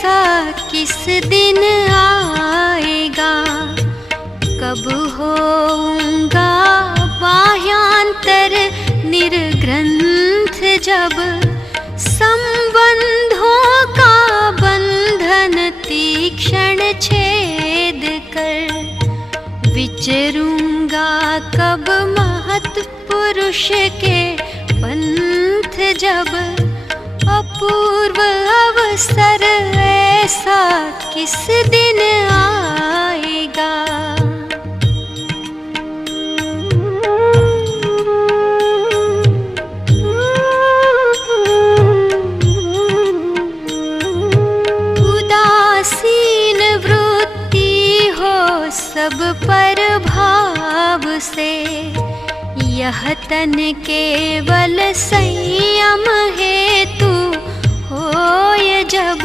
ऐसा किस दिन आएगा, कब होऊंगा बाह्यांतर निर्ग्रंथ, जब संबंधों का बंधन तीक्ष्ण छेद कर विचरूंगा, कब महत् पुरुष के पंथ, जब अपूर्व अवसर ऐसा किस दिन आएगा। उदासीन वृत्ति हो सब पर भाव से, यह तन केवल संयम हेतु होय, जब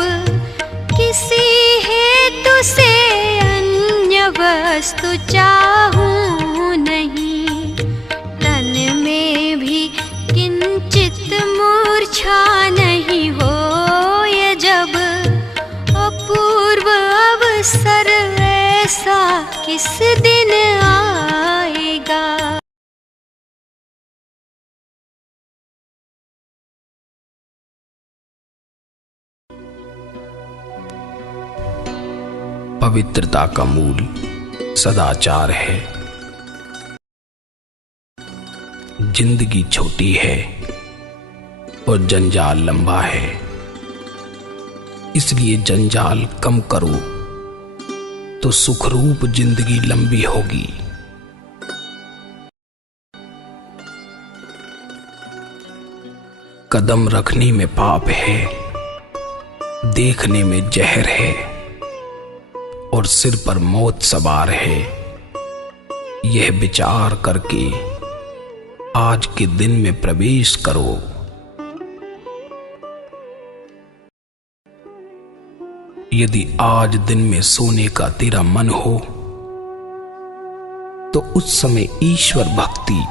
किसी हेतु से अन्य वस्तु चाहूं नहीं, तन में भी किंचित मूर्छा नहीं होय, जब अपूर्व अवसर ऐसा किस दिन आएगा। पवित्रता का मूल सदाचार है। जिंदगी छोटी है और जंजाल लंबा है, इसलिए जंजाल कम करो तो सुखरूप जिंदगी लंबी होगी। कदम रखने में पाप है, देखने में जहर है और सिर पर मौत सवार है। यह विचार करके आज के दिन में प्रवेश करो। यदि आज दिन में सोने का तेरा मन हो तो उस समय ईश्वर भक्ति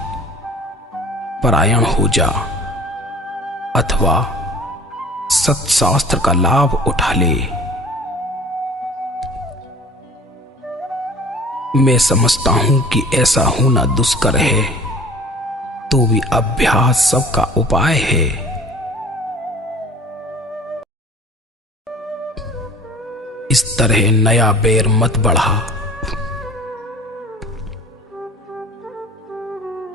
परायण हो जा, अथवा सत्शास्त्र का लाभ उठा ले। मैं समझता हूं कि ऐसा होना दुष्कर है, तो भी अभ्यास सबका उपाय है। इस तरह नया बैर मत बढ़ा,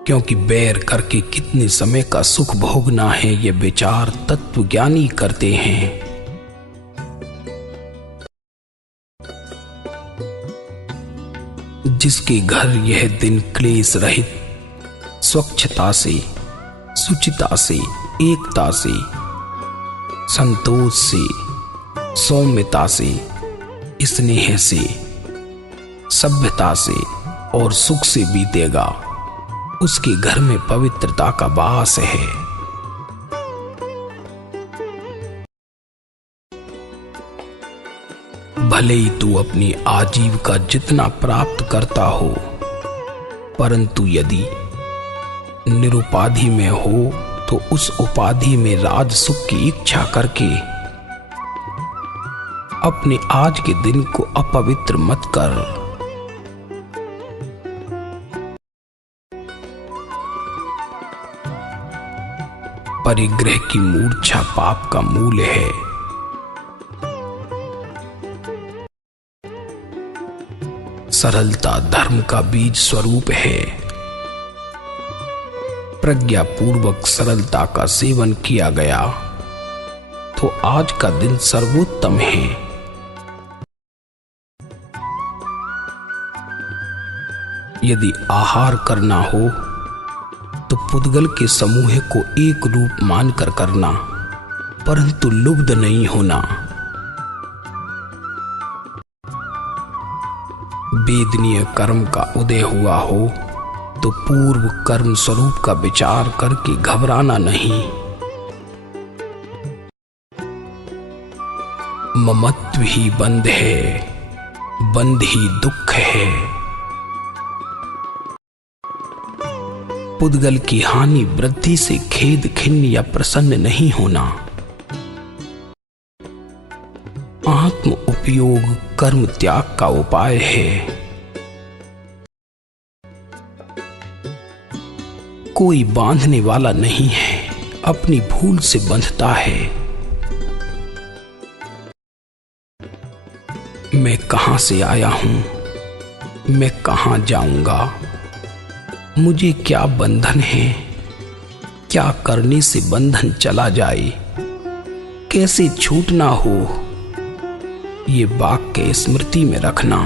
क्योंकि बैर करके कितने समय का सुख भोगना है, ये विचार तत्वज्ञानी करते हैं। जिसके घर यह दिन क्लेश रहित, स्वच्छता से, शुचिता से, एकता से, संतोष से, सौम्यता से, स्नेह से, सभ्यता से और सुख से बीतेगा, उसके घर में पवित्रता का वास है। भले ही तू अपनी आजीविका जितना प्राप्त करता हो, परंतु यदि निरुपाधि में हो तो उस उपाधि में राज सुख की इच्छा करके अपने आज के दिन को अपवित्र मत कर। परिग्रह की मूर्छा पाप का मूल है। सरलता धर्म का बीज स्वरूप है। प्रज्ञा पूर्वक सरलता का सेवन किया गया तो आज का दिन सर्वोत्तम है। यदि आहार करना हो तो पुद्गल के समूह को एक रूप मानकर करना, परंतु लुब्ध नहीं होना। वेदनीय कर्म का उदय हुआ हो तो पूर्व कर्म स्वरूप का विचार करके घबराना नहीं। ममत्व ही बंध है, बंध ही दुख है। पुद्गल की हानि वृद्धि से खेद खिन्न या प्रसन्न नहीं होना। आत्म उपयोग कर्म त्याग का उपाय है। कोई बांधने वाला नहीं है, अपनी भूल से बंधता है। मैं कहां से आया हूं, मैं कहां जाऊंगा, मुझे क्या बंधन है, क्या करने से बंधन चला जाए, कैसे छूटना हो, ये वाक्य स्मृति में रखना।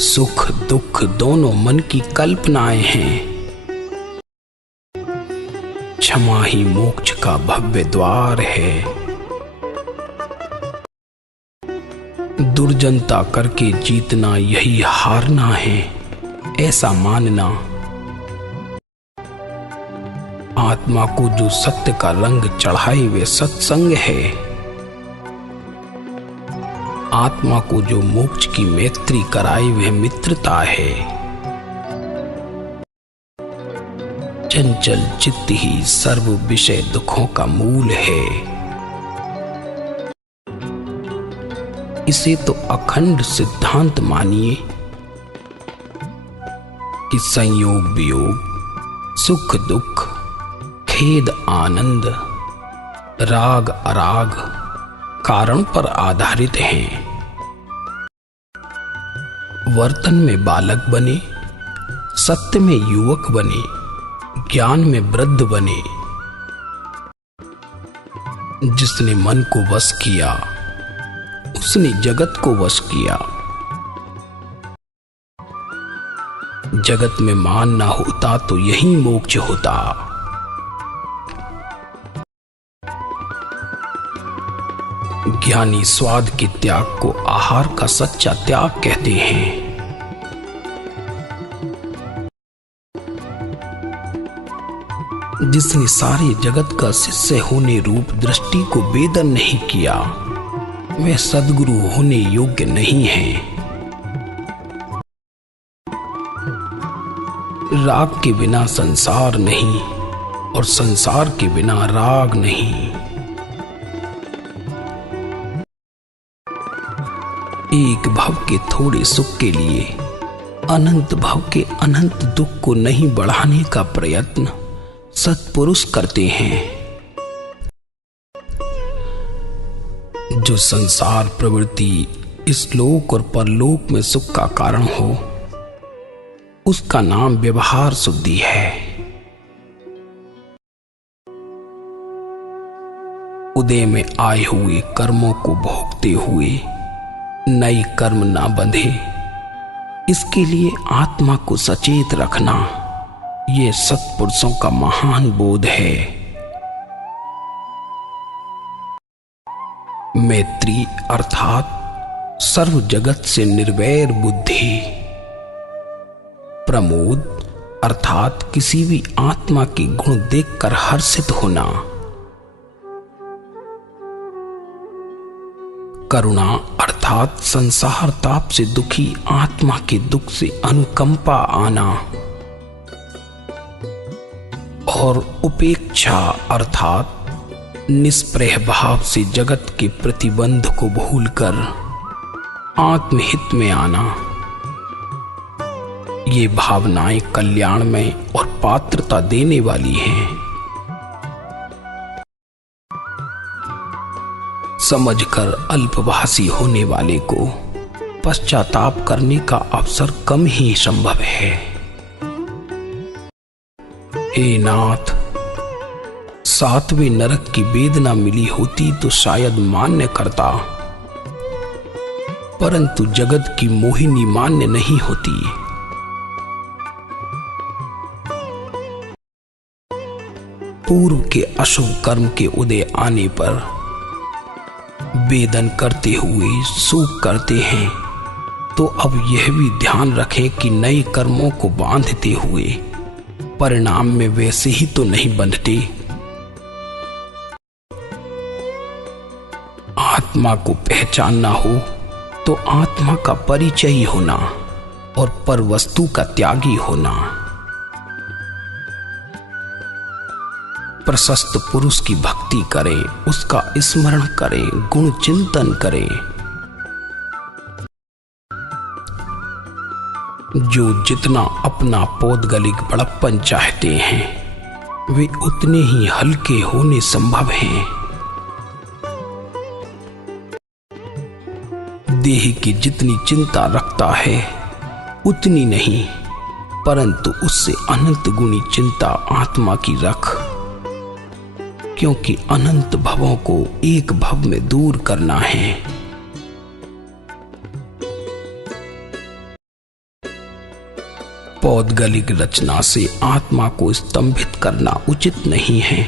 सुख दुख दोनों मन की कल्पनाएं हैं। क्षमा ही मोक्ष का भव्य द्वार है। दुर्जनता करके जीतना यही हारना है, ऐसा मानना। आत्मा को जो सत्य का रंग चढ़ाए वे सत्संग है। आत्मा को जो मोक्ष की मैत्री कराए वह मित्रता है। चंचल चित्त ही सर्व विषय दुखों का मूल है। इसे तो अखंड सिद्धांत मानिए कि संयोग वियोग, सुख दुख, खेद आनंद, राग अराग कारण पर आधारित हैं। वर्तन में बालक बने, सत्य में युवक बने, ज्ञान में वृद्ध बने। जिसने मन को वश किया उसने जगत को वश किया। जगत में मान ना होता तो यही मोक्ष होता। ज्ञानी स्वाद के त्याग को आहार का सच्चा त्याग कहते हैं। जिसने सारे जगत का शिष्य होने रूप दृष्टि को वेदन नहीं किया वह सद्गुरु होने योग्य नहीं है। राग के बिना संसार नहीं और संसार के बिना राग नहीं। एक भव के थोड़े सुख के लिए अनंत भव के अनंत दुख को नहीं बढ़ाने का प्रयत्न सत्पुरुष करते हैं। जो संसार प्रवृत्ति इस लोक और परलोक में सुख का कारण हो उसका नाम व्यवहार शुद्धि है। उदय में आए हुए कर्मों को भोगते हुए नई कर्म ना बंधे, इसके लिए आत्मा को सचेत रखना ये सत्पुरुषों का महान बोध है। मैत्री अर्थात सर्व जगत से निर्वैर बुद्धि। प्रमोद अर्थात किसी भी आत्मा के गुण देखकर हर्षित होना। करुणा अर्थात संसार ताप से दुखी आत्मा के दुख से अनुकंपा आना। और उपेक्षा अर्थात निष्प्रह भाव से जगत के प्रतिबंध को भूलकर आत्महित में आना। ये भावनाएं कल्याण में और पात्रता देने वाली हैं। समझकर अल्पभाषी होने वाले को पश्चाताप करने का अवसर कम ही संभव है। हे नाथ, सातवें नरक की वेदना मिली होती तो शायद मान्य करता, परंतु जगत की मोहिनी मान्य नहीं होती। पूर्व के अशुभ कर्म के उदय आने पर वेदन करते हुए शोक करते हैं, तो अब यह भी ध्यान रखें कि नए कर्मों को बांधते हुए परिणाम में वैसे ही तो नहीं बंधते। आत्मा को पहचानना हो तो आत्मा का परिचय होना और पर वस्तु का त्यागी होना। प्रशस्त पुरुष की भक्ति करें, उसका स्मरण करें, गुण चिंतन करें। जो जितना अपना पौद्गलिक बड़प्पन चाहते हैं वे उतने ही हल्के होने संभव हैं। देह की जितनी चिंता रखता है उतनी नहीं, परंतु उससे अनंत गुणी चिंता आत्मा की रख, क्योंकि अनंत भवों को एक भव में दूर करना है। पौद्गलिक रचना से आत्मा को स्तंभित करना उचित नहीं है।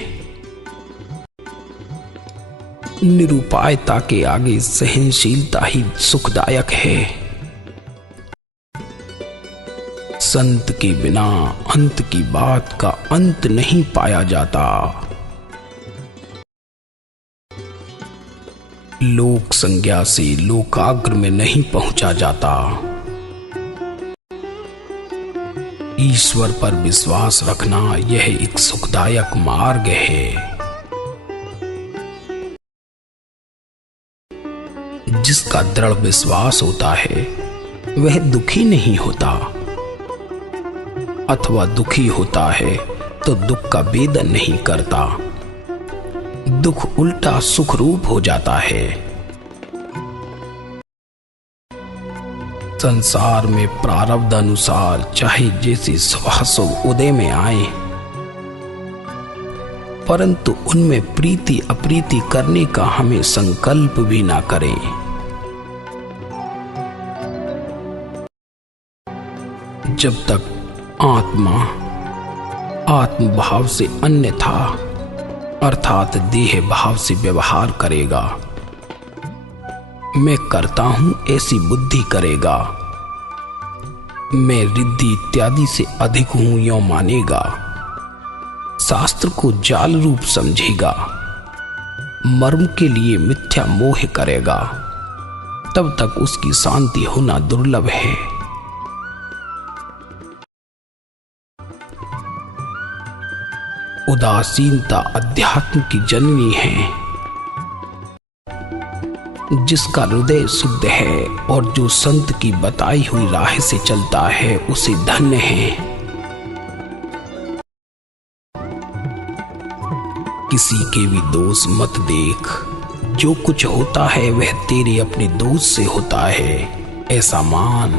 निरुपायता के आगे सहनशीलता ही सुखदायक है। संत के बिना अंत की बात का अंत नहीं पाया जाता। लोक संज्ञा से लोकाग्र में नहीं पहुंचा जाता। ईश्वर पर विश्वास रखना यह एक सुखदायक मार्ग है। जिसका दृढ़ विश्वास होता है वह दुखी नहीं होता, अथवा दुखी होता है तो दुख का वेदन नहीं करता। दुख उल्टा सुख रूप हो जाता है। संसार में प्रारब्ध अनुसार चाहे जैसे सुभासुभ उदय में आए, परंतु उनमें प्रीति अप्रीति करने का हमें संकल्प भी ना करें। जब तक आत्मा आत्मभाव से अन्य था, अर्थात देह भाव से व्यवहार करेगा, मैं करता हूं ऐसी बुद्धि करेगा, मैं रिद्धि इत्यादि से अधिक हूं यो मानेगा, शास्त्र को जाल रूप समझेगा, मर्म के लिए मिथ्या मोह करेगा, तब तक उसकी शांति होना दुर्लभ है। उदासीनता अध्यात्म की जननी है। जिसका हृदय शुद्ध है और जो संत की बताई हुई राह से चलता है उसे धन्य है। किसी के भी दोष मत देख, जो कुछ होता है वह तेरे अपने दोष से होता है, ऐसा मान।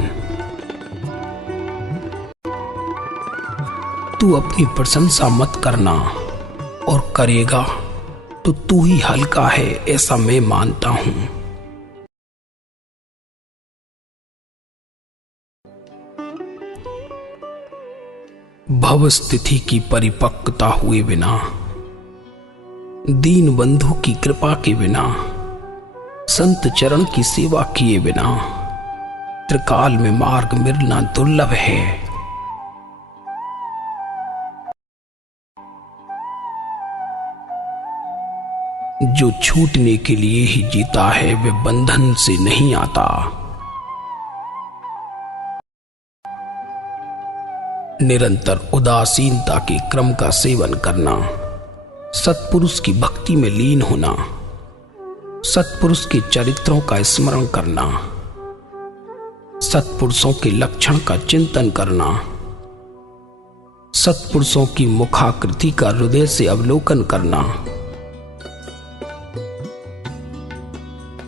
तू अपनी प्रशंसा मत करना, और करेगा तो तू ही हल्का है, ऐसा मैं मानता हूं। भव स्थिति की परिपक्वता हुए बिना, दीन बंधु की कृपा के बिना, संत चरण की सेवा किए बिना त्रिकाल में मार्ग मिलना दुर्लभ है। जो छूटने के लिए ही जीता है वह बंधन से नहीं आता। निरंतर उदासीनता के क्रम का सेवन करना, सत्पुरुष की भक्ति में लीन होना, सत्पुरुष के चरित्रों का स्मरण करना, सत्पुरुषों के लक्षण का चिंतन करना, सत्पुरुषों की मुखाकृति का हृदय से अवलोकन करना,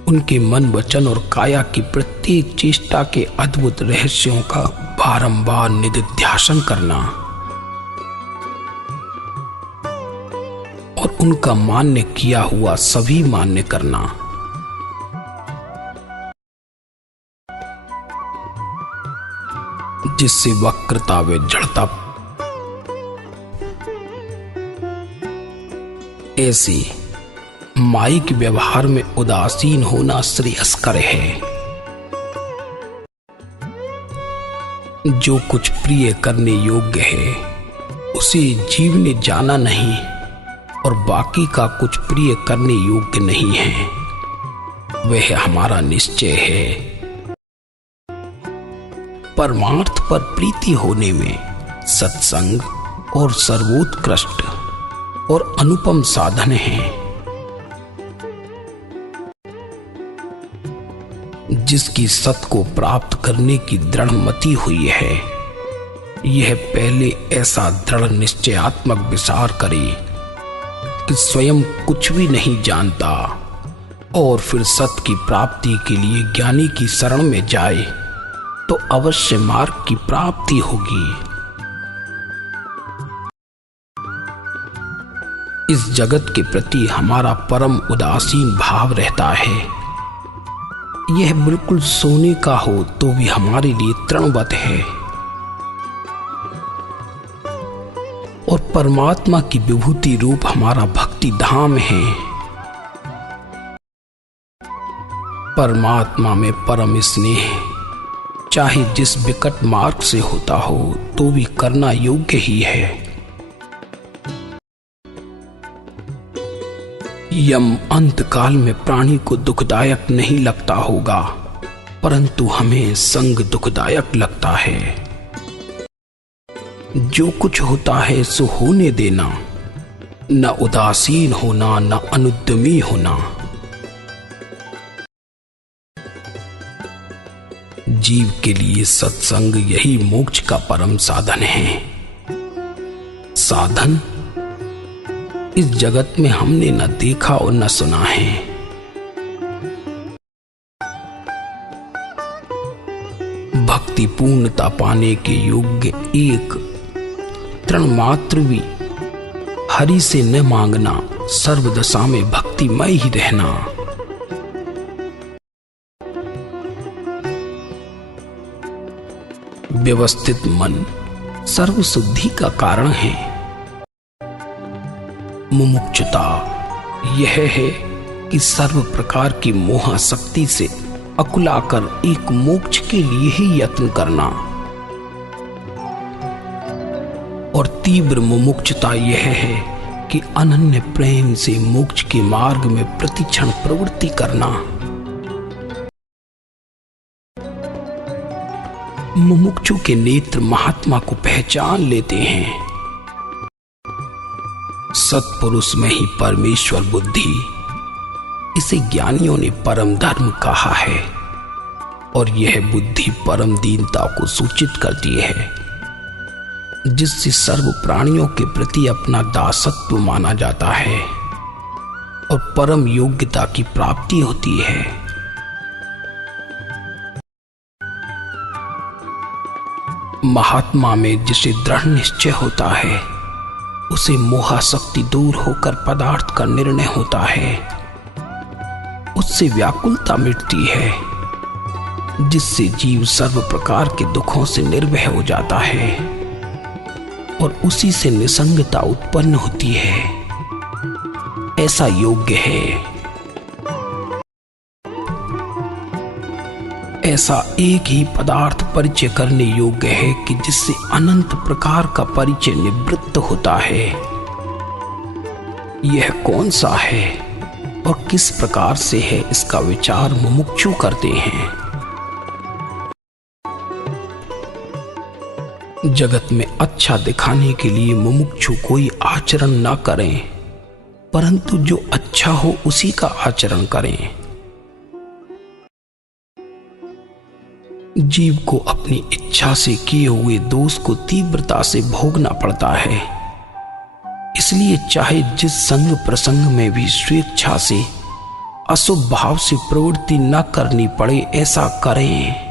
उनके मन वचन और काया की प्रत्येक चेष्टा के अद्भुत रहस्यों का बारंबार निधिध्यासन करना और उनका मान्य किया हुआ सभी मान्य करना। जिससे वक्रता व जड़ता ऐसी माइक व्यवहार में उदासीन होना श्रेयस्कर है। जो कुछ प्रिय करने योग्य है उसे जीवने जाना नहीं, और बाकी का कुछ प्रिय करने योग्य नहीं है, वह हमारा निश्चय है। परमार्थ पर प्रीति होने में सत्संग और सर्वोत्कृष्ट और अनुपम साधन है, जिसकी सत को प्राप्त करने की दृढ़ मति हुई है। यह पहले ऐसा दृढ़ निश्चयात्मक विचार करे कि स्वयं कुछ भी नहीं जानता और फिर सत की प्राप्ति के लिए ज्ञानी की शरण में जाए तो अवश्य मार्ग की प्राप्ति होगी। इस जगत के प्रति हमारा परम उदासीन भाव रहता है। यह बिल्कुल सोने का हो तो भी हमारे लिए तृणवत है और परमात्मा की विभूति रूप हमारा भक्ति धाम है। परमात्मा में परम स्नेह चाहे जिस विकट मार्ग से होता हो तो भी करना योग्य ही है। यम अंत काल में प्राणी को दुखदायक नहीं लगता होगा, परंतु हमें संग दुखदायक लगता है। जो कुछ होता है सो होने देना, न उदासीन होना न अनुद्यमी होना। जीव के लिए सत्संग यही मोक्ष का परम साधन है। साधन इस जगत में हमने न देखा और न सुना है। भक्ति पूर्णता पाने के योग्य एक तृण मात्र भी हरि से न मांगना, सर्वदशा में भक्तिमय ही रहना। व्यवस्थित मन सर्व शुद्धि का कारण है। मुमुक्षुता यह है कि सर्व प्रकार की मोहासक्ति से अकुलाकर एक मोक्ष के लिए ही यत्न करना, और तीव्र मुमुक्षुता यह है कि अनन्य प्रेम से मोक्ष के मार्ग में प्रतिक्षण प्रवृत्ति करना। मुमुक्षु के नेत्र महात्मा को पहचान लेते हैं। सत्पुरुष में ही परमेश्वर बुद्धि, इसे ज्ञानियों ने परम धर्म कहा है, और यह बुद्धि परम दीनता को सूचित करती है, जिससे सर्व प्राणियों के प्रति अपना दासत्व माना जाता है और परम योग्यता की प्राप्ति होती है। महात्मा में जिसे दृढ़ निश्चय होता है, उसे मोहासक्ति दूर होकर पदार्थ का निर्णय होता है। उससे व्याकुलता मिटती है, जिससे जीव सर्व प्रकार के दुखों से निर्भय हो जाता है और उसी से निसंगता उत्पन्न होती है। ऐसा योग्य है। ऐसा एक ही पदार्थ परिचय करने योग्य है कि जिससे अनंत प्रकार का परिचय निवृत्त होता है। यह कौन सा है और किस प्रकार से है, इसका विचार मुमुक्षु करते हैं। जगत में अच्छा दिखाने के लिए मुमुक्षु कोई आचरण न करें, परंतु जो अच्छा हो उसी का आचरण करें। जीव को अपनी इच्छा से किए हुए दोष को तीव्रता से भोगना पड़ता है। इसलिए चाहे जिस संग प्रसंग में भी स्वेच्छा से अशुभ भाव से प्रवृत्ति न करनी पड़े, ऐसा करें।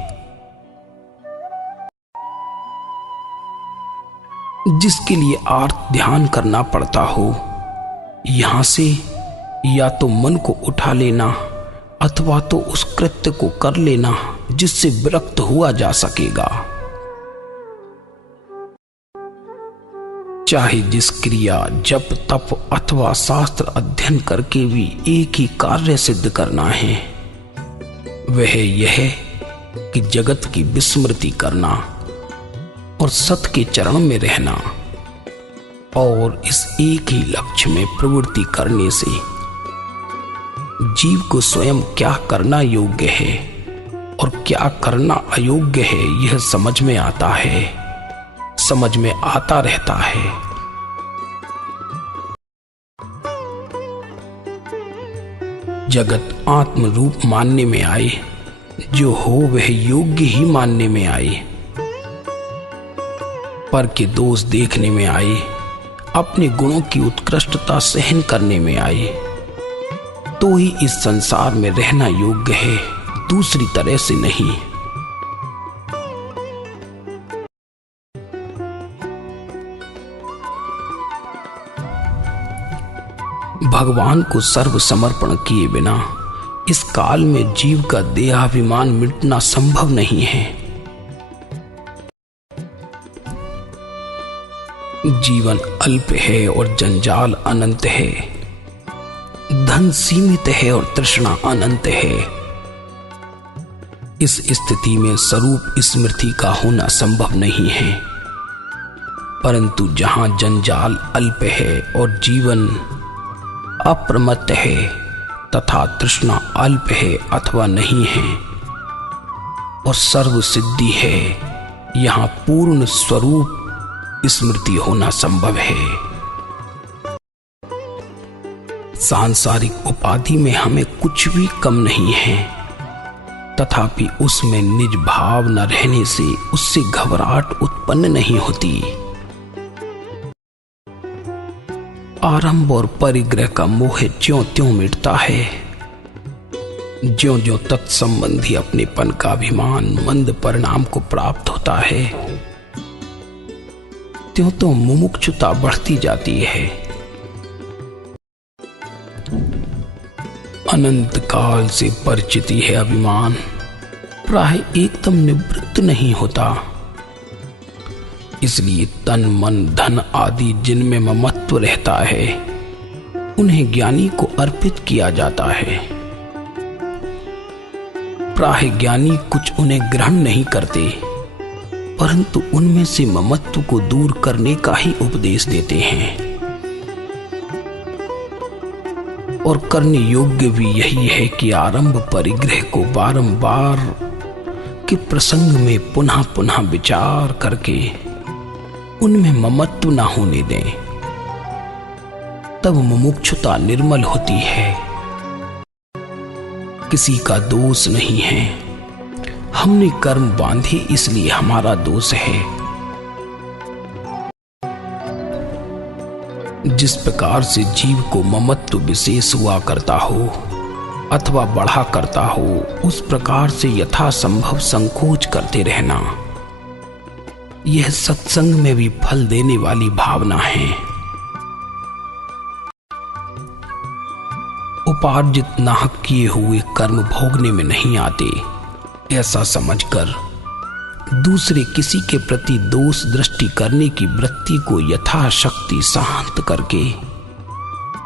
जिसके लिए आर्त ध्यान करना पड़ता हो, यहां से या तो मन को उठा लेना अथवा तो उस कृत्य को कर लेना जिससे विरक्त हुआ जा सकेगा। चाहे जिस क्रिया, जप, तप अथवा शास्त्र अध्ययन करके भी एक ही कार्य सिद्ध करना है, वह यह कि जगत की विस्मृति करना और सत के चरण में रहना। और इस एक ही लक्ष्य में प्रवृत्ति करने से जीव को स्वयं क्या करना योग्य है और क्या करना अयोग्य है, यह समझ में आता है, समझ में आता रहता है। जगत आत्म रूप मानने में आए, जो हो वह योग्य ही मानने में आए, पर के दोष देखने में आए, अपने गुणों की उत्कृष्टता सहन करने में आए, तो ही इस संसार में रहना योग्य है, दूसरी तरह से नहीं। भगवान को सर्व समर्पण किए बिना इस काल में जीव का देहाभिमान मिटना संभव नहीं है। जीवन अल्प है और जंजाल अनंत है, धन सीमित है और तृष्णा अनंत है। इस स्थिति में स्वरूप स्मृति का होना संभव नहीं है, परंतु जहां जंजाल अल्प है और जीवन अप्रमत्त है तथा तृष्णा अल्प है अथवा नहीं है और सर्व सिद्धि है, यहाँ पूर्ण स्वरूप स्मृति होना संभव है। सांसारिक उपाधि में हमें कुछ भी कम नहीं है, तथापि उसमें निज भाव न रहने से उससे घबराहट उत्पन्न नहीं होती। आरंभ और परिग्रह का मोह ज्यों त्यों मिटता है, ज्यों ज्यों तत्संबंधी अपनेपन का अभिमान मंद परिणाम को प्राप्त होता है, त्यों तो मुमुक्षुता बढ़ती जाती है। अनंत काल से परिचित है अभिमान प्राय एकदम निवृत्त नहीं होता। इसलिए तन मन धन आदि जिनमें ममत्व रहता है, उन्हें ज्ञानी को अर्पित किया जाता है। प्राय ज्ञानी कुछ उन्हें ग्रहण नहीं करते, परंतु उनमें से ममत्व को दूर करने का ही उपदेश देते हैं। और करने योग्य भी यही है कि आरंभ परिग्रह को बारंबार के प्रसंग में पुनः पुनः विचार करके उनमें ममत्व न होने दें, तब मुमुक्षुता निर्मल होती है। किसी का दोष नहीं है, हमने कर्म बांधे इसलिए हमारा दोष है। जिस प्रकार से जीव को ममत्व विशेष हुआ करता हो अथवा बढ़ा करता हो, उस प्रकार से यथासंभव संकोच करते रहना, यह सत्संग में भी फल देने वाली भावना है। उपार्जित नाहक किए हुए कर्म भोगने में नहीं आते, ऐसा समझकर दूसरे किसी के प्रति दोष दृष्टि करने की वृत्ति को यथाशक्ति शांत करके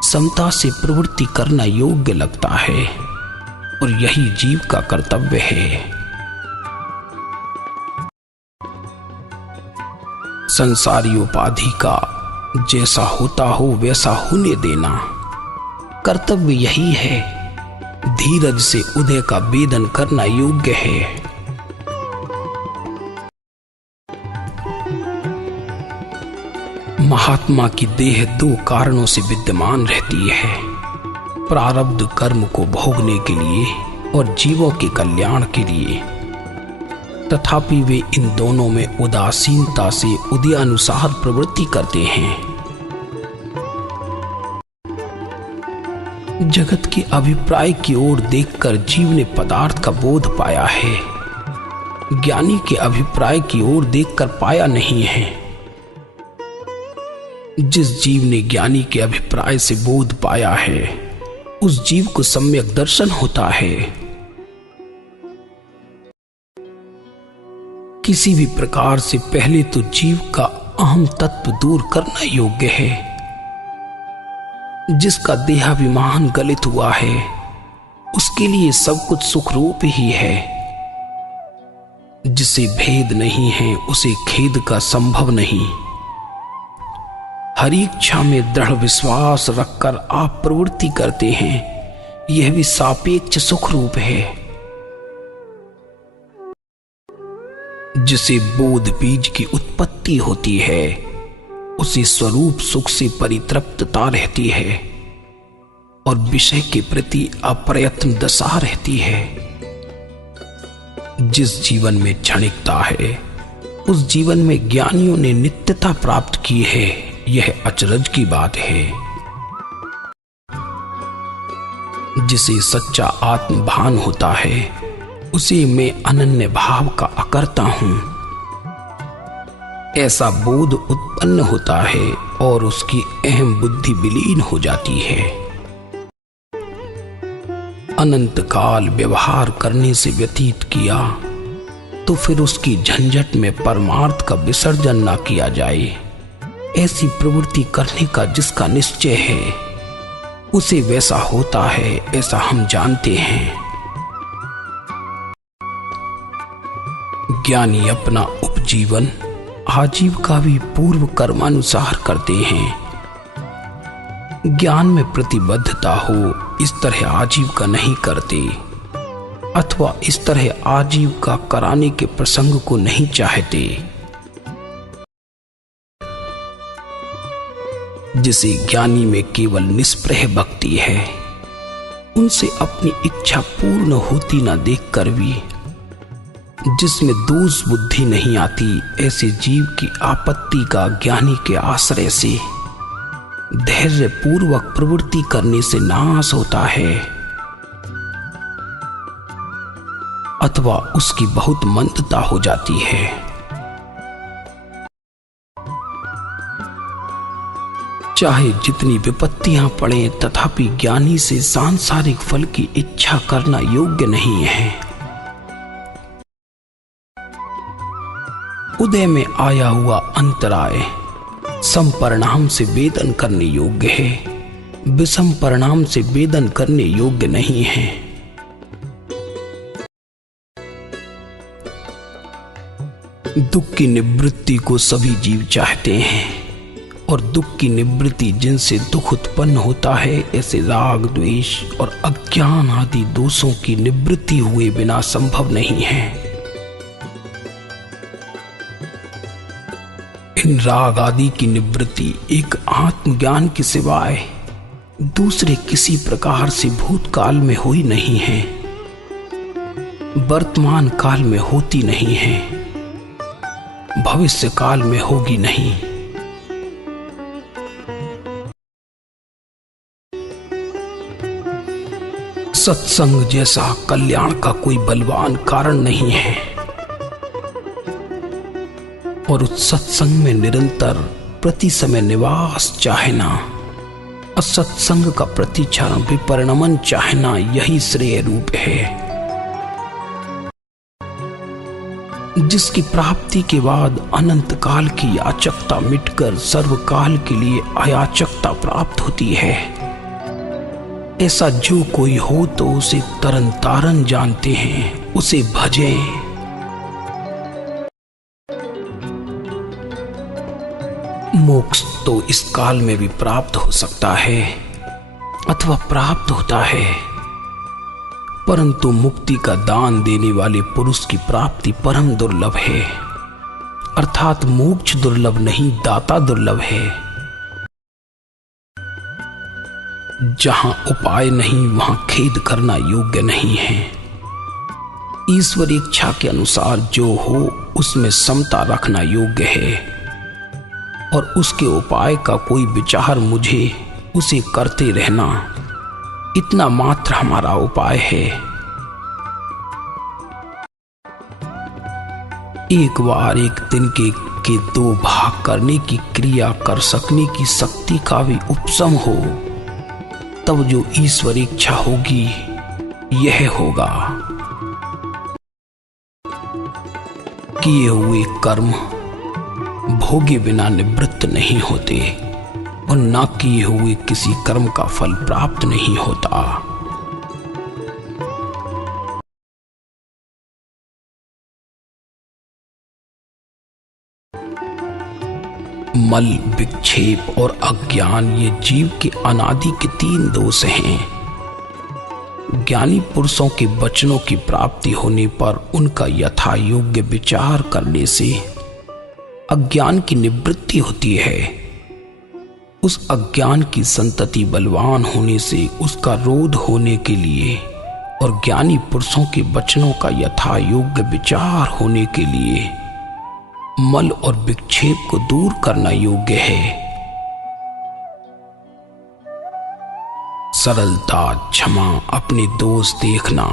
समता से प्रवृत्ति करना योग्य लगता है, और यही जीव का कर्तव्य है। संसारी उपाधि का जैसा होता हो वैसा होने देना कर्तव्य यही है। धीरज से उदय का वेदन करना योग्य है। महात्मा की देह दो कारणों से विद्यमान रहती है, प्रारब्ध कर्म को भोगने के लिए और जीवों के कल्याण के लिए। तथापि वे इन दोनों में उदासीनता से उदयानुसार प्रवृत्ति करते हैं। जगत के अभिप्राय की ओर देखकर जीव ने पदार्थ का बोध पाया है, ज्ञानी के अभिप्राय की ओर देखकर पाया नहीं है। जिस जीव ने ज्ञानी के अभिप्राय से बोध पाया है, उस जीव को सम्यक दर्शन होता है। किसी भी प्रकार से पहले तो जीव का अहम तत्व दूर करना योग्य है। जिसका देहाभिमान गलित हुआ है, उसके लिए सब कुछ सुखरूप ही है। जिसे भेद नहीं है, उसे खेद का संभव नहीं। हरि इच्छा में दृढ़ विश्वास रखकर आप प्रवृत्ति करते हैं, यह भी सापेक्ष सुख रूप है। जिसे बोध बीज की उत्पत्ति होती है, उसे स्वरूप सुख से परितृप्तता रहती है। और विषय के प्रति अप्रयत्न दशा रहती है। जिस जीवन में क्षणिकता है उस जीवन में ज्ञानियों ने नित्यता प्राप्त की है, यह अचरज की बात है। जिसे सच्चा आत्मभान होता है उसे मैं अनन्य भाव का अकर्ता हूं, ऐसा बोध उत्पन्न होता है और उसकी अहम बुद्धि विलीन हो जाती है। अनंत काल व्यवहार करने से व्यतीत किया तो फिर उसकी झंझट में परमार्थ का विसर्जन ना किया जाए, ऐसी प्रवृत्ति करने का जिसका निश्चय है उसे वैसा होता है, ऐसा हम जानते हैं। ज्ञानी अपना उपजीवन आजीविका भी पूर्व कर्मानुसार करते हैं। ज्ञान में प्रतिबद्धता हो इस तरह आजीविका नहीं करते, अथवा इस तरह आजीविका कराने के प्रसंग को नहीं चाहते। जिसे ज्ञानी में केवल निष्प्रह भक्ति है, उनसे अपनी इच्छा पूर्ण होती न देखकर भी जिसमें दोष बुद्धि नहीं आती, ऐसे जीव की आपत्ति का ज्ञानी के आश्रय से धैर्य पूर्वक प्रवृत्ति करने से नाश होता है, अथवा उसकी बहुत मंदता हो जाती है। चाहे जितनी विपत्तियां पड़े तथापि ज्ञानी से सांसारिक फल की इच्छा करना योग्य नहीं है। उदय में आया हुआ अंतराय सम परिणाम से वेदन करने योग्य है, विषम परिणाम से वेदन करने योग्य नहीं है। दुख की निवृत्ति को सभी जीव चाहते हैं और दुख की निवृत्ति जिनसे दुख उत्पन्न होता है, ऐसे राग द्वेष और अज्ञान आदि दोषों की निवृत्ति हुए बिना संभव नहीं है। इन राग आदि की निवृत्ति एक आत्मज्ञान के सिवाय दूसरे किसी प्रकार से भूतकाल में हुई नहीं है, वर्तमान काल में होती नहीं है, भविष्य काल में होगी नहीं। सत्संग जैसा कल्याण का कोई बलवान कारण नहीं है और उस सत्संग में निरंतर प्रति समय निवास चाहना, असत्संग का प्रतिक्षण विपरिणमन चाहना, यही श्रेय रूप है। जिसकी प्राप्ति के बाद अनंत काल की याचकता मिटकर सर्वकाल के लिए अयाचकता प्राप्त होती है, ऐसा जो कोई हो तो उसे तरन तारन जानते हैं, उसे भजें। मोक्ष तो इस काल में भी प्राप्त हो सकता है अथवा प्राप्त होता है, परंतु मुक्ति का दान देने वाले पुरुष की प्राप्ति परम दुर्लभ है। अर्थात मोक्ष दुर्लभ नहीं, दाता दुर्लभ है। जहां उपाय नहीं वहां खेद करना योग्य नहीं है। ईश्वर इच्छा के अनुसार जो हो उसमें समता रखना योग्य है और उसके उपाय का कोई विचार मुझे उसे करते रहना, इतना मात्र हमारा उपाय है। एक बार एक दिन के दो भाग करने की क्रिया कर सकने की शक्ति का भी उपशम हो, तब जो ईश्वर इच्छा होगी यह होगा। किए हुए कर्म भोगे बिना निवृत्त नहीं होते और ना किए हुए किसी कर्म का फल प्राप्त नहीं होता। मल, विक्षेप और अज्ञान ये जीव के अनादि के 3 दोष हैं। ज्ञानी पुरुषों के वचनों की प्राप्ति होने पर उनका यथा योग्य विचार करने से अज्ञान की निवृत्ति होती है। उस अज्ञान की संतति बलवान होने से उसका रोध होने के लिए और ज्ञानी पुरुषों के वचनों का यथा योग्य विचार होने के लिए मल और विक्षेप को दूर करना योग्य है। सरलता, क्षमा, अपने दोष देखना,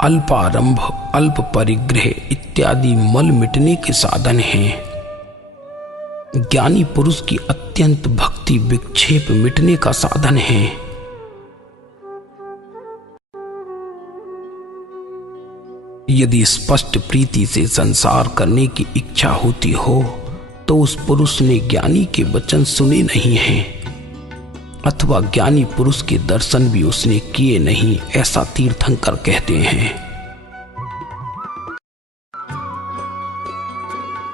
अल्पारंभ, अल्प परिग्रह इत्यादि मल मिटने के साधन हैं। ज्ञानी पुरुष की अत्यंत भक्ति विक्षेप मिटने का साधन है। यदि स्पष्ट प्रीति से संसार करने की इच्छा होती हो तो उस पुरुष ने ज्ञानी के वचन सुने नहीं हैं, अथवा ज्ञानी पुरुष के दर्शन भी उसने किए नहीं, ऐसा तीर्थंकर कहते हैं।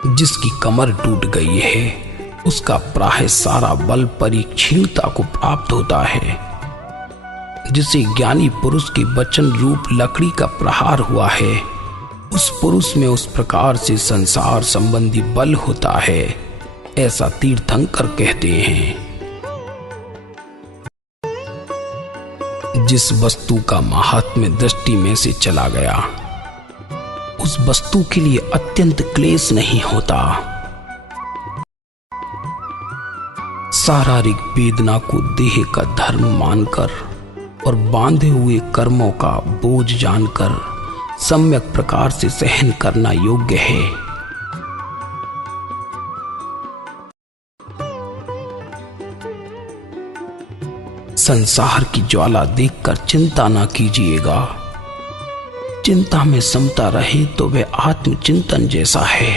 जिसकी कमर टूट गई है उसका प्राय सारा बल परिक्षीणता को प्राप्त होता है। जिसे ज्ञानी पुरुष के वचन रूप लकड़ी का प्रहार हुआ है, उस पुरुष में उस प्रकार से संसार संबंधी बल होता है, ऐसा तीर्थंकर कहते हैं। जिस वस्तु का महात्म्य दृष्टि में से चला गया उस वस्तु के लिए अत्यंत क्लेश नहीं होता। शारीरिक वेदना को देह का धर्म मानकर और बांधे हुए कर्मों का बोझ जानकर सम्यक प्रकार से सहन करना योग्य है। संसार की ज्वाला देखकर चिंता ना कीजिएगा। चिंता में समता रहे तो वह आत्मचिंतन जैसा है।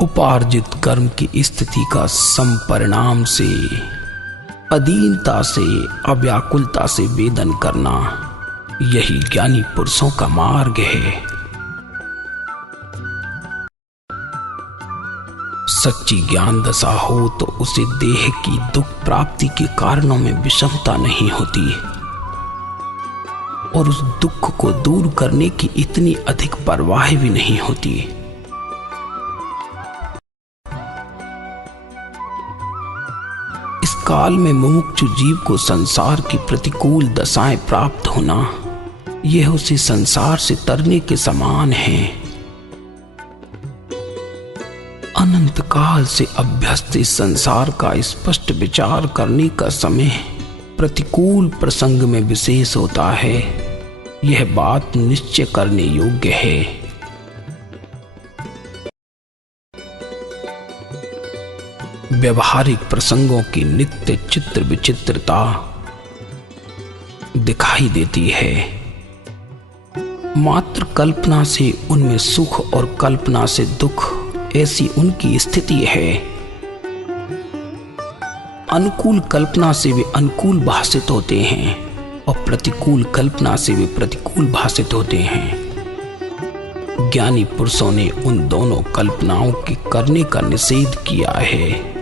उपार्जित कर्म की स्थिति का संपरिणाम से, अधीनता से, अव्याकुलता से वेदन करना, यही ज्ञानी पुरुषों का मार्ग है। सच्ची ज्ञान दशा हो तो उसे देह की दुख प्राप्ति के कारणों में विषमता नहीं होती और उस दुख को दूर करने की इतनी अधिक परवाह भी नहीं होती। इस काल में मुमुक्षु जीव को संसार की प्रतिकूल दशाएं प्राप्त होना, यह उसे संसार से तरने के समान है। अनंत काल से अभ्यस्त इस संसार का स्पष्ट विचार करने का समय प्रतिकूल प्रसंग में विशेष होता है, यह बात निश्चय करने योग्य है। व्यवहारिक प्रसंगों की नित्य चित्र विचित्रता दिखाई देती है। मात्र कल्पना से उनमें सुख और कल्पना से दुख, ऐसी उनकी स्थिति है। अनुकूल कल्पना से वे अनुकूल भाषित होते हैं और प्रतिकूल कल्पना से वे प्रतिकूल भाषित होते हैं। ज्ञानी पुरुषों ने उन दोनों कल्पनाओं के करने का निषेध किया है।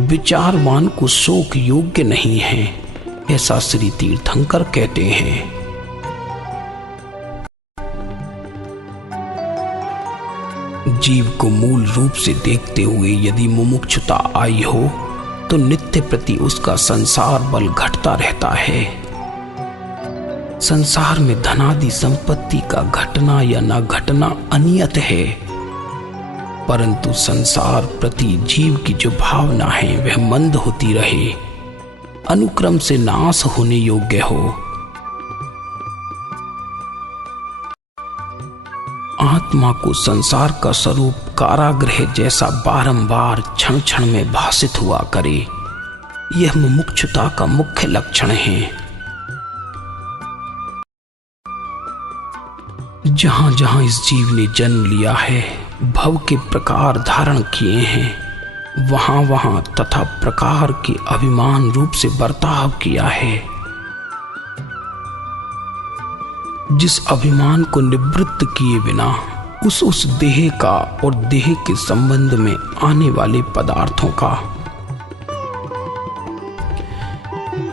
विचारवान को शोक योग्य नहीं है, ऐसा श्री तीर्थंकर कहते हैं। जीव को मूल रूप से देखते हुए यदि मुमुक्षुता आई हो तो नित्य प्रति उसका संसार बल घटता रहता है। संसार में धनादि संपत्ति का घटना या न घटना अनियत है, परंतु संसार प्रति जीव की जो भावना है वह मंद होती रहे, अनुक्रम से नाश होने योग्य हो। आत्मा को संसार का स्वरूप कारागृह जैसा बारंबार क्षण क्षण में भासित हुआ करे, यह मुमुक्षुता का मुख्य लक्षण है। जहां जहां इस जीव ने जन्म लिया है, भव के प्रकार धारण किए हैं, वहां वहां तथा प्रकार के अभिमान रूप से बर्ताव किया है। जिस अभिमान को निवृत्त किए बिना उस देह का और देह के संबंध में आने वाले पदार्थों का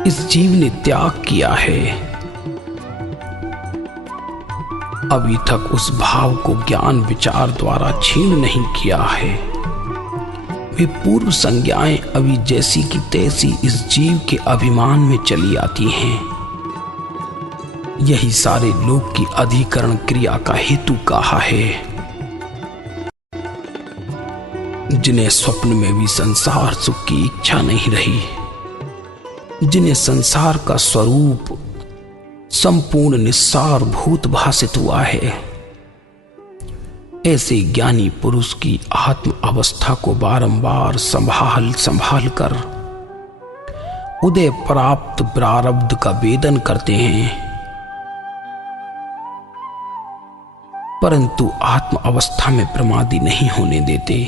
इस जीव ने त्याग किया है, अभी तक उस भाव को ज्ञान विचार द्वारा छीन नहीं किया है। वे पूर्व संज्ञाएं अभी जैसी की तैसी इस जीव के अभिमान में चली आती हैं। यही सारे लोक की अधिकरण क्रिया का हेतु कहा है। जिन्हें स्वप्न में भी संसार सुख की इच्छा नहीं रही, जिन्हें संसार का स्वरूप संपूर्ण निस्सार भूत भासित हुआ है, ऐसे ज्ञानी पुरुष की आत्म अवस्था को बारंबार संभाल कर उदय प्राप्त प्रारब्ध का वेदन करते हैं, परंतु आत्म अवस्था में प्रमादी नहीं होने देते।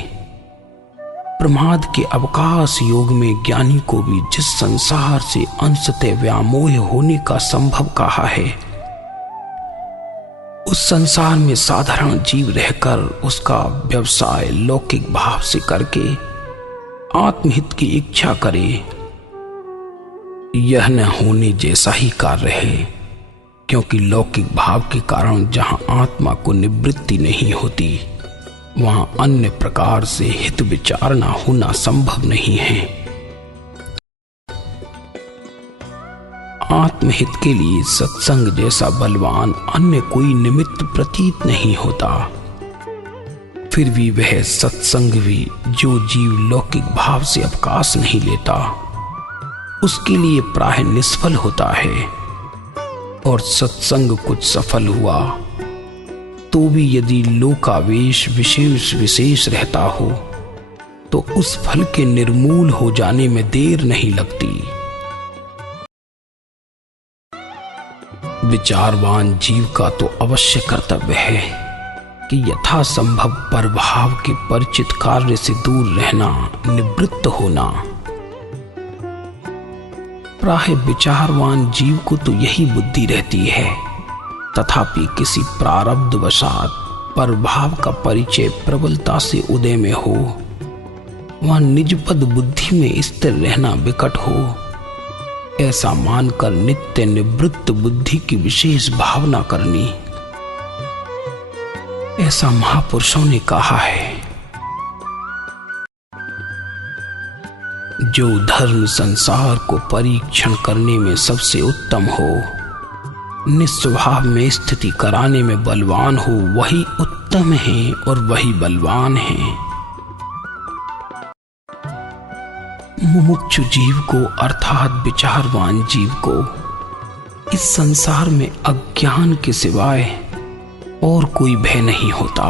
प्रमाद के अवकाश योग में ज्ञानी को भी जिस संसार से अंशतः व्यामोह होने का संभव कहा है, उस संसार में साधारण जीव रहकर उसका व्यवसाय लौकिक भाव से करके आत्महित की इच्छा करे, यह न होने जैसा ही कार्य है। क्योंकि लौकिक भाव के कारण जहां आत्मा को निवृत्ति नहीं होती, वहां अन्य प्रकार से हित विचारणा होना संभव नहीं है। आत्महित के लिए सत्संग जैसा बलवान अन्य कोई निमित्त प्रतीत नहीं होता। फिर भी वह सत्संग भी जो जीव लौकिक भाव से अवकाश नहीं लेता, उसके लिए प्राय निष्फल होता है। और सत्संग कुछ सफल हुआ तो भी यदि लोकावेश विशेष रहता हो, तो उस फल के निर्मूल हो जाने में देर नहीं लगती। विचारवान जीव का तो अवश्य कर्तव्य है कि यथासंभव परभाव के परिचित कार्य से दूर रहना, निवृत्त होना। प्राय विचारवान जीव को तो यही बुद्धि रहती है, तथापि किसी प्रारब्ध वशात परभाव का परिचय प्रबलता से उदय में हो, वहां निजपद बुद्धि में स्थिर रहना विकट हो, ऐसा मानकर नित्य निवृत्त बुद्धि की विशेष भावना करनी, ऐसा महापुरुषों ने कहा है। जो धर्म संसार को परीक्षण करने में सबसे उत्तम हो, निस्वभाव में स्थिति कराने में बलवान हो, वही उत्तम है और वही बलवान है। मुमुक्षु जीव को अर्थात विचारवान जीव को इस संसार में अज्ञान के सिवाय और कोई भय नहीं होता।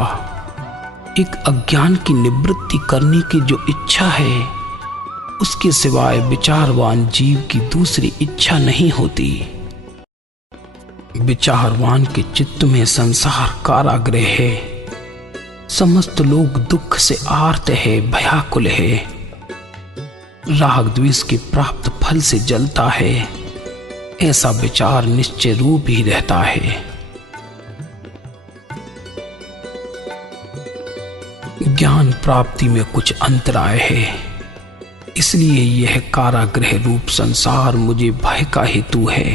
एक अज्ञान की निवृत्ति करने की जो इच्छा है, उसके सिवाय विचारवान जीव की दूसरी इच्छा नहीं होती। विचारवान के चित्त में संसार कारागृह है, समस्त लोग दुख से आर्त है, भयाकुल है, राग द्वेष के प्राप्त फल से जलता है, ऐसा विचार निश्चय रूप ही रहता है। ज्ञान प्राप्ति में कुछ अंतराय है, इसलिए यह कारागृह रूप संसार मुझे भय का हेतु है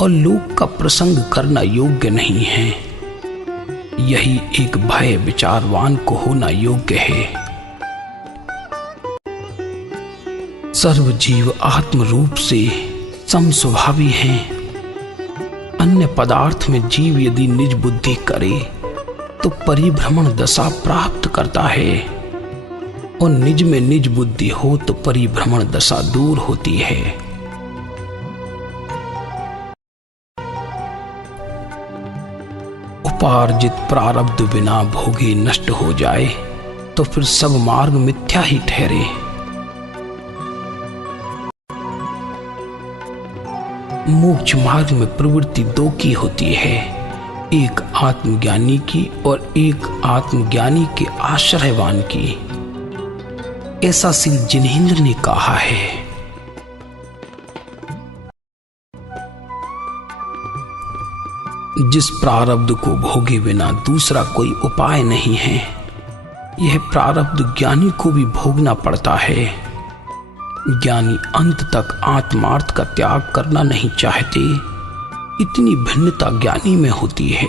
और लोक का प्रसंग करना योग्य नहीं है। यही एक भय विचारवान को होना योग्य है। सर्व जीव आत्म रूप से समस्वभावी हैं। अन्य पदार्थ में जीव यदि निज बुद्धि करे तो परिभ्रमण दशा प्राप्त करता है, और निज में निज बुद्धि हो तो परिभ्रमण दशा दूर होती है। उपार्जित प्रारब्ध बिना भोगे नष्ट हो जाए तो फिर सब मार्ग मिथ्या ही ठहरे। मोक्ष मार्ग में प्रवृत्ति दो की होती है, एक आत्मज्ञानी की और एक आत्मज्ञानी के आश्रयवान की। ऐसा श्री जिनेंद्र ने कहा है। जिस प्रारब्ध को भोगे बिना दूसरा कोई उपाय नहीं है, यह प्रारब्ध ज्ञानी को भी भोगना पड़ता है। ज्ञानी अंत तक आत्मार्थ का त्याग करना नहीं चाहते, इतनी भिन्नता ज्ञानी में होती है